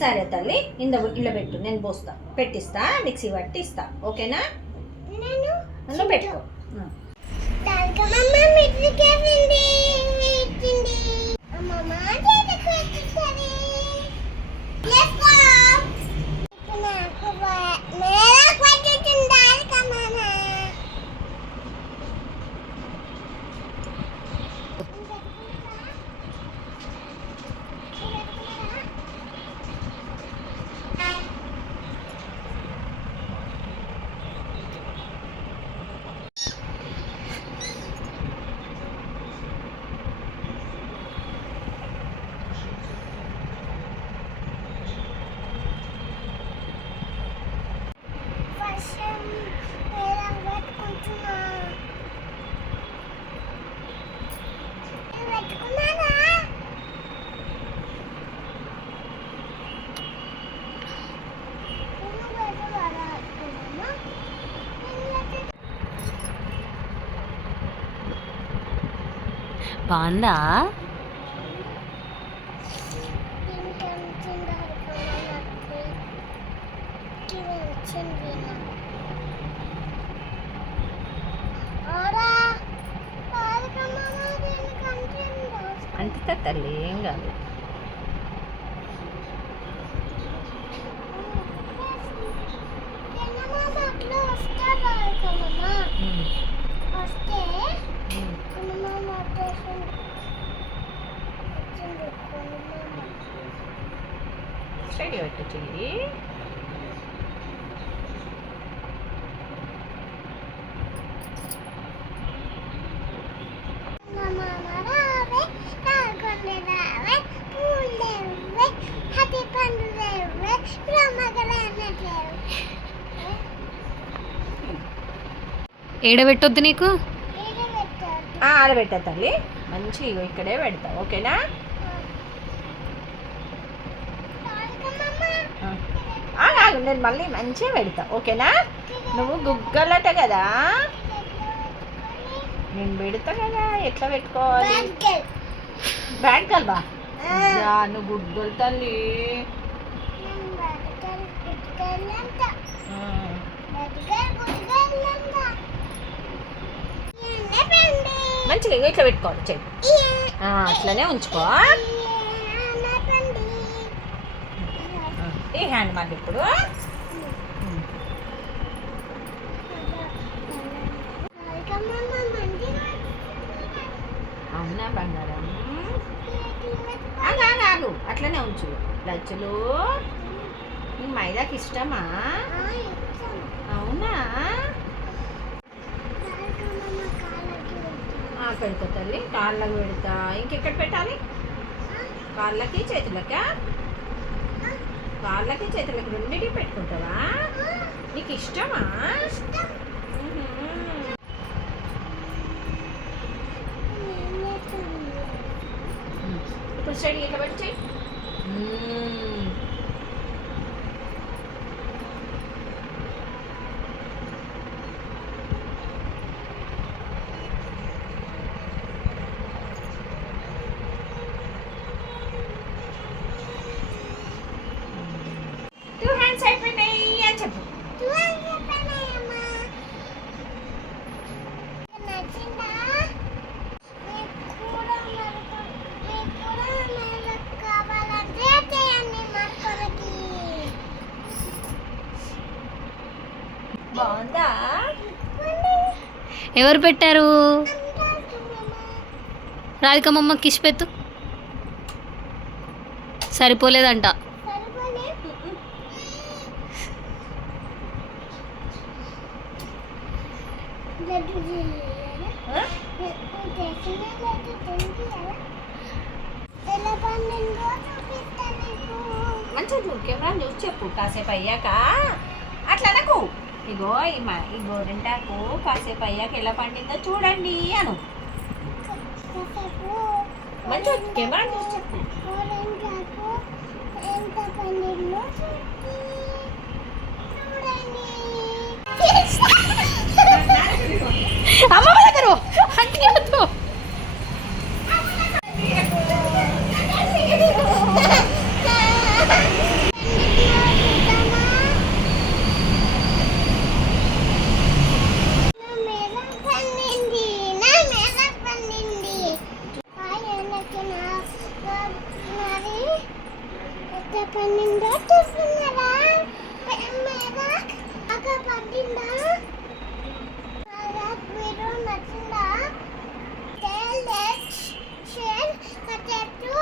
సరే తల్లి, ఇలా పెట్టు, నేను పోస్తా, పెట్టిస్తా, మిక్సీ పట్టి ఇస్తా, ఓకేనా? నన్ను పెట్టుకో. బాగుందా? అంతే తల్లి, ఏం కాదు. చెయ్యి పెట్టు, చెయ్యి. ఏడబెట్టొద్దు నీకు. ఆడబెట్టా తల్లి, మంచి ఇక్కడే పెడతా, ఓకేనా? కాదు, నేను మళ్ళీ మంచిగా పెడతా, ఓకేనా? నువ్వు గుగ్గలట కదా, నేను పెడతా కదా, ఎట్లా పెట్టుకోవాలి? బ్యాడ్ గర్ల్ బా, నువ్వు గుడ్డలు తల్లి. మంచిగా ఇట్లా పెట్టుకోవాలి, చెయ్యి అట్లనే ఉంచుకో. ఈ హ్యాండ్ మళ్ళీ ఇప్పుడు అవునా బంగారం? ఆగు, అట్లనే ఉంచు. లచ్చులు, నీ మైదాకి ఇష్టమా? అవునా? పెడతా తల్లి, కాళ్ళకి పెడతా. ఇంకెక్కడ పెట్టాలి? కాళ్ళకి చేతులకా? కాళ్ళకి చేతులకి రెండింటికి పెట్టుకుంటావా? నీకు ఇష్టమా? ఇప్పుడు స్టడీ ఎట్లా పెట్టి చెయ్యి. అయిపోయినాయి అని చెప్పు. బాగుందా? ఎవరు పెట్టారు? రాధికమ్మ కిష్ పెట్టు. సరిపోలేదంట. మంచిగా చూడు, కెమెరా చూసి చెప్పు. కాసేపు అయ్యాక అట్లా అనకు. ఇగో ఈ గోరింటాకు కాసేపు అయ్యాక ఎలా పండిందో చూడండి అను. మంచిగా కెమెరా చూసి చెప్పు. అమ్మ దగ్గర అంటే పండిందా చూస్తున్నారా మీద బాగా పండిందా మీరు నచ్చిందా షేర్ కట్టేట్టు